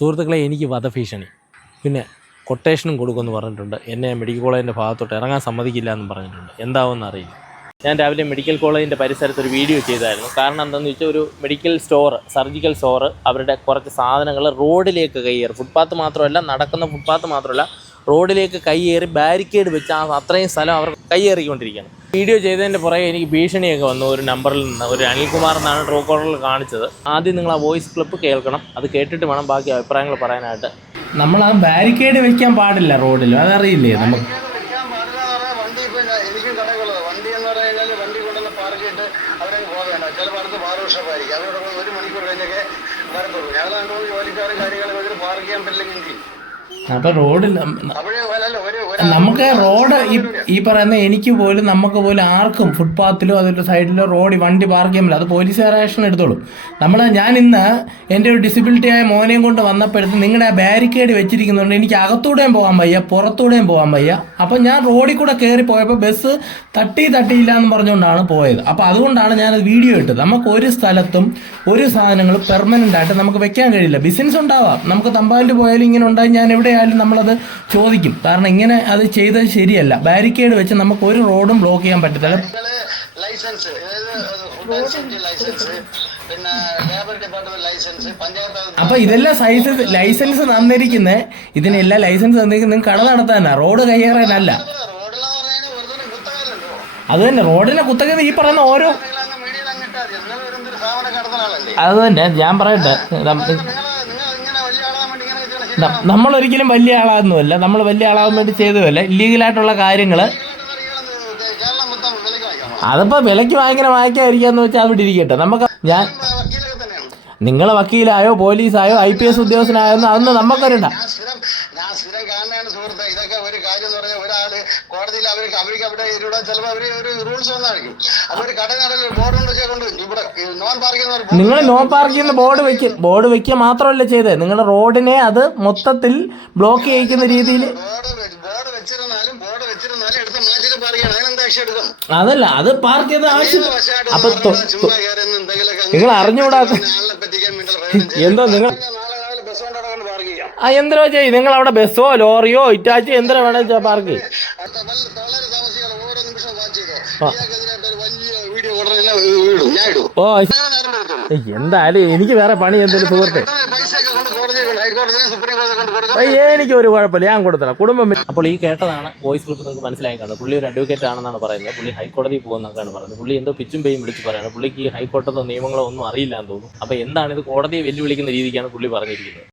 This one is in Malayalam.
സുഹൃത്തുക്കളെ, എനിക്ക് വധഭീഷണി, പിന്നെ കൊട്ടേഷനും കൊടുക്കുമെന്ന് പറഞ്ഞിട്ടുണ്ട്. എന്നെ മെഡിക്കൽ കോളേജിൻ്റെ ഭാഗത്തോട്ട് ഇറങ്ങാൻ സമ്മതിക്കില്ല എന്നും പറഞ്ഞിട്ടുണ്ട്. എന്താവുമെന്ന് അറിയില്ല. ഞാൻ രാവിലെ മെഡിക്കൽ കോളേജിൻ്റെ പരിസരത്ത് ഒരു വീഡിയോ ചെയ്തായിരുന്നു. കാരണം എന്താണെന്ന് വെച്ചാൽ, ഒരു മെഡിക്കൽ സ്റ്റോർ, സർജിക്കൽ സ്റ്റോർ, അവരുടെ കുറച്ച് സാധനങ്ങൾ റോഡിലേക്ക് കയ്യേറി, ഫുട്പാത്ത് മാത്രമല്ല, നടക്കുന്ന ഫുട്പാത്ത് മാത്രമല്ല, റോഡിലേക്ക് കയ്യേറി ബാരിക്കേഡ് വെച്ച് അത്രയും സ്ഥലം അവർ കയ്യേറിക്കൊണ്ടിരിക്കുകയാണ്. വീഡിയോ ചെയ്തതിൻ്റെ പുറകെ എനിക്ക് ഭീഷണിയൊക്കെ വന്നു. ഒരു നമ്പറിൽ നിന്ന്, ഒരു അനിൽകുമാർ എന്നാണ് ട്രൂ കോളറിൽ കാണിച്ചത്. ആദ്യം നിങ്ങൾ ആ വോയിസ് ക്ലിപ്പ് കേൾക്കണം, അത് കേട്ടിട്ട് വേണം ബാക്കി അഭിപ്രായങ്ങൾ പറയാനായിട്ട്. നമ്മൾ ആ ബാരിക്കേഡ് വെക്കാൻ പാടില്ല റോഡിൽ, അതറിയില്ലേ നമുക്ക്. അപ്പൊ റോഡിൽ നമുക്ക് റോഡ് ഈ പറയുന്ന എനിക്ക് പോലും നമുക്ക് പോലും ആർക്കും ഫുട്പാത്തിലോ അതിൻ്റെ സൈഡിലോ വണ്ടി പാർക്ക് ചെയ്യാൻ പറ്റില്ല. അത് പോലീസുകാർ ആക്ഷൻ എടുത്തോളും. ഞാൻ ഇന്ന് എൻ്റെ ഒരു ഡിസബിലിറ്റി ആയ മോനെയും കൊണ്ട് വന്നപ്പോഴത്തേക്ക് നിങ്ങളുടെ ആ ബാരിക്കേഡ് വെച്ചിരിക്കുന്നുണ്ട്. എനിക്ക് അകത്തൂടെയും പോകാൻ വയ്യ, പുറത്തൂടെയും പോകാൻ വയ്യ. അപ്പം ഞാൻ റോഡിൽ കൂടെ കയറി പോയപ്പോൾ ബസ് തട്ടിയില്ല എന്ന് പറഞ്ഞുകൊണ്ടാണ് പോയത്. അപ്പോൾ അതുകൊണ്ടാണ് ഞാനത് വീഡിയോ ഇട്ടത്. നമുക്ക് ഒരു സ്ഥലത്തും ഒരു സാധനങ്ങളും പെർമനൻ്റ് ആയിട്ട് നമുക്ക് വെക്കാൻ കഴിയില്ല. ബിസിനസ് ഉണ്ടാവാം, നമുക്ക് തമ്പാലിൽ പോയാലും ഇങ്ങനെ ഉണ്ടായി, ഞാൻ എവിടെയായാലും നമ്മളത് ചോദിക്കും. കാരണം ഇങ്ങനെ അത് ചെയ്തത് ശരിയല്ല. ബാരിക്കേഡ് വെച്ച് നമുക്ക് ഒരു റോഡും ബ്ലോക്ക് ചെയ്യാൻ പറ്റത്തില്ല. അപ്പൊ ഇതെല്ലാം ലൈസൻസ് തന്നിരിക്കുന്നത്, ഇതിനെല്ലാം ലൈസൻസ് തന്നിരിക്കുന്നത് കട നടത്താനാ, റോഡ് കയ്യേറാനല്ല. അത് തന്നെ റോഡിനെ കുത്തക ഈ പറയുന്ന ഓരോ, അത് തന്നെ ഞാൻ പറയട്ടെ, നമ്മളൊരിക്കലും വലിയ ആളാകുന്നുമല്ല, നമ്മൾ വലിയ ആളാകാൻ വേണ്ടി ചെയ്തതല്ല. ഇല്ലീഗലായിട്ടുള്ള കാര്യങ്ങൾ അതിപ്പോൾ വിലയ്ക്ക് വാങ്ങിക്കാതിരിക്കാന്ന് വെച്ചാൽ അവിടെ ഇരിക്കട്ടെ. നമുക്ക് നിങ്ങൾ വക്കീലായോ പോലീസായോ IPS ഉദ്യോഗസ്ഥനായോ അതൊന്നും നമുക്കറിയണ്ട. നിങ്ങൾ നോ പാർക്കിംഗ് ബോർഡ് വെക്കുക മാത്രമല്ല ചെയ്തത്, നിങ്ങളുടെ റോഡിനെ അത് മൊത്തത്തിൽ ബ്ലോക്ക് ചെയ്യിക്കുന്ന രീതിയിൽ. അതല്ല, അത് പാർക്ക് ചെയ്ത ആവശ്യം. അപ്പൊ നിങ്ങൾ അറിഞ്ഞുകൂടാത്ത എന്തോ നിങ്ങൾ എന്തോ ചെയ്യും. നിങ്ങൾ അവിടെ ബസ്സോ ലോറിയോ ഇറ്റാച്ചി എന്തോ വേണമെന്ന് പാർക്ക് ചെയ്യും. ഓ എന്തായാലും എനിക്ക് വേറെ പണി എന്തെങ്കിലും സുഹൃത്തെ, എനിക്ക് ഒരു കുഴപ്പമില്ല, ഞാൻ കൊടുത്തരാം കുടുംബം. അപ്പോൾ ഈ കേട്ടതാണ് വോയിസ് ക്ലിപ്പ്, നിങ്ങൾക്ക് മനസ്സിലായി കാണുന്നത്. പുള്ളി ഒരു അഡ്വക്കേറ്റ് ആണെന്നാണ് പറയുന്നത്. പുള്ളി ഹൈക്കോടതിയിൽ പോകുന്നൊക്കെയാണ് പറയുന്നത്. പുള്ളി എന്തോ പിച്ചും പേയും വിളിച്ച് പറയുന്നത്. പുള്ളിക്ക് ഈ ഹൈക്കോടതിയോ നിയമങ്ങളോ ഒന്നും അറിയില്ല എന്ന് തോന്നുന്നു. അപ്പോൾ എന്താണ് ഇത്, കോടതിയെ വെല്ലുവിളിക്കുന്ന രീതിക്കാണ് പുള്ളി പറഞ്ഞിരിക്കുന്നത്.